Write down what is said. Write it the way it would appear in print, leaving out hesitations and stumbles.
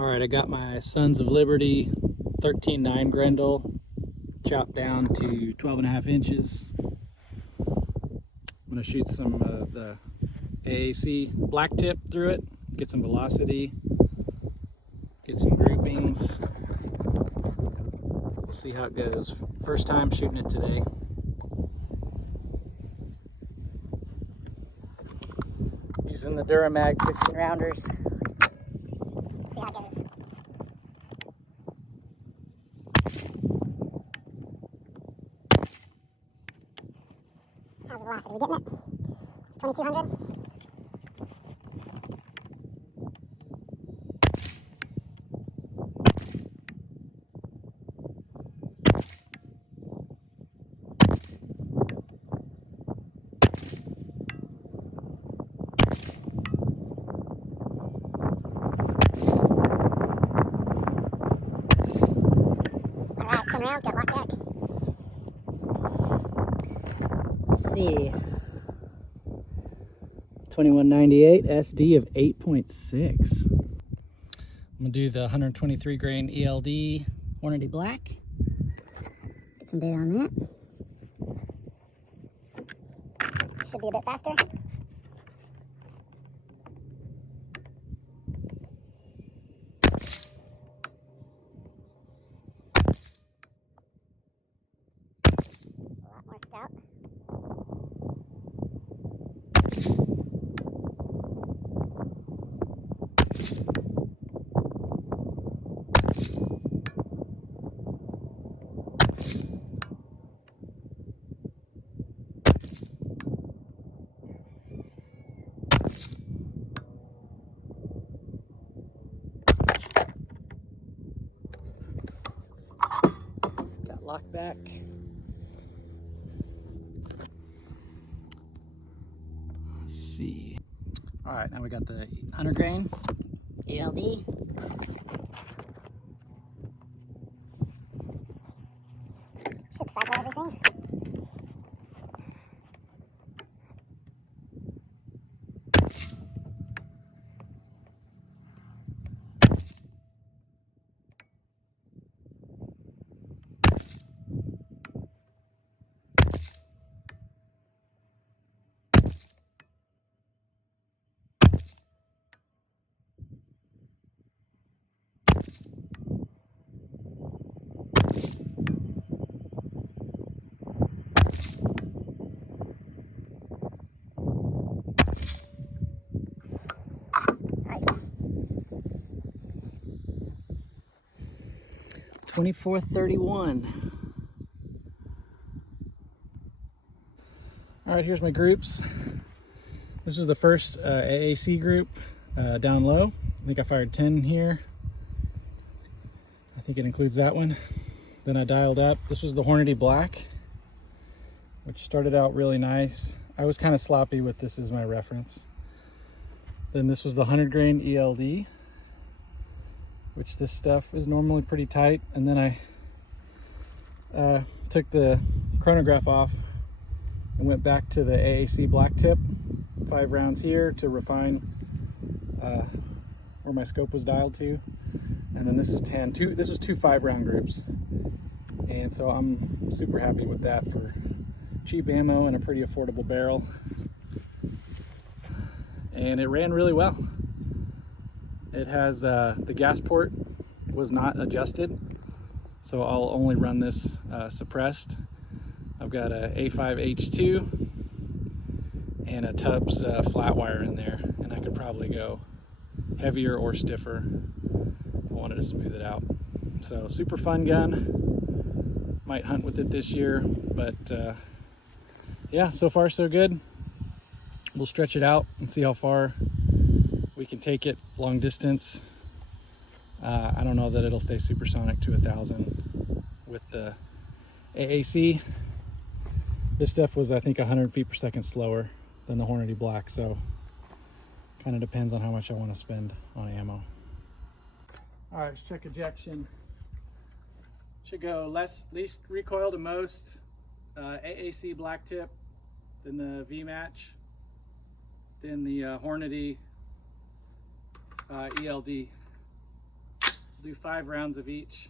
All right, I got my Sons of Liberty 13.9 Grendel chopped down to 12.5 inches. I'm gonna shoot some of the AAC black tip through it, get some velocity, get some groupings. We'll see how it goes. First time shooting it today. Using the Duramag 15 rounders. See how it goes. How's the velocity? We getting it? 2200? Alright, 10 rounds, got locked deck. Let's see. 2198 SD of 8.6. I'm gonna do the 123 grain ELD Hornady Black. Get some data on that. Should be a bit faster. A lot more stout. Got locked back. Let's see. All right, now we got the 100 grain ELD. Should cycle everything. Nice. 2431. All right, here's my groups. This is the first AAC group down low. I think I fired 10 here. I think it includes that one. Then I dialed up. This was the Hornady Black, which started out really nice. I was kind of sloppy with this as my reference. Then this was the 100 grain ELD, which this stuff is normally pretty tight. And then I took the chronograph off and went back to the AAC black tip, 5 rounds here to refine where my scope was dialed to. And then this is 10. This was two 5-round groups. And so I'm super happy with that for cheap ammo and a pretty affordable barrel. And it ran really well. It has the gas port was not adjusted, so I'll only run this suppressed. I've got a A5H2 and a Tubbs flat wire in there, and I could probably go heavier or stiffer if I wanted to smooth it out. So super fun gun. Might hunt with it this year, but yeah, so far so good. We'll stretch it out and see how far we can take it long distance. I don't know that it'll stay supersonic to 1,000 with the AAC. This stuff was, I think, 100 feet per second slower than the Hornady Black, so kind of depends on how much I want to spend on ammo. All right, let's check ejection. Should go least recoil to most, AAC black tip, then the V-match, then the Hornady ELD. do 5 rounds of each.